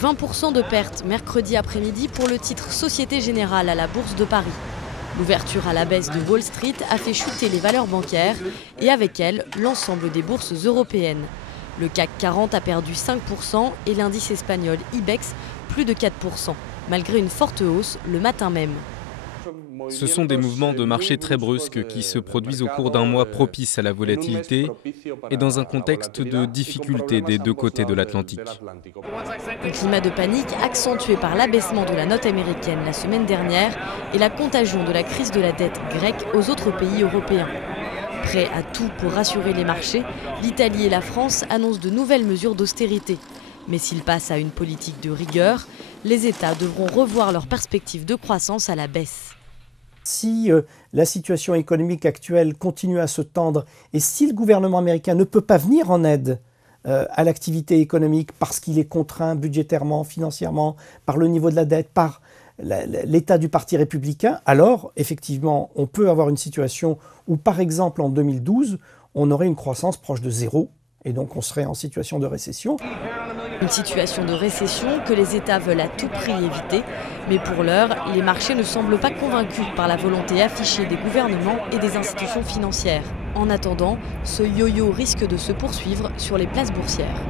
20% de pertes mercredi après-midi pour le titre Société Générale à la Bourse de Paris. L'ouverture à la baisse de Wall Street a fait chuter les valeurs bancaires et avec elles l'ensemble des bourses européennes. Le CAC 40 a perdu 5% et l'indice espagnol IBEX plus de 4%, malgré une forte hausse le matin même. Ce sont des mouvements de marché très brusques qui se produisent au cours d'un mois propice à la volatilité et dans un contexte de difficulté des deux côtés de l'Atlantique. Un climat de panique accentué par l'abaissement de la note américaine la semaine dernière et la contagion de la crise de la dette grecque aux autres pays européens. Prêts à tout pour rassurer les marchés, l'Italie et la France annoncent de nouvelles mesures d'austérité. Mais s'ils passent à une politique de rigueur, les États devront revoir leurs perspectives de croissance à la baisse. Si la situation économique actuelle continue à se tendre et si le gouvernement américain ne peut pas venir en aide à l'activité économique parce qu'il est contraint budgétairement, financièrement, par le niveau de la dette, par l'état du Parti républicain, alors effectivement on peut avoir une situation où par exemple en 2012 on aurait une croissance proche de zéro et donc on serait en situation de récession. Une situation de récession que les États veulent à tout prix éviter, mais pour l'heure, les marchés ne semblent pas convaincus par la volonté affichée des gouvernements et des institutions financières. En attendant, ce yo-yo risque de se poursuivre sur les places boursières.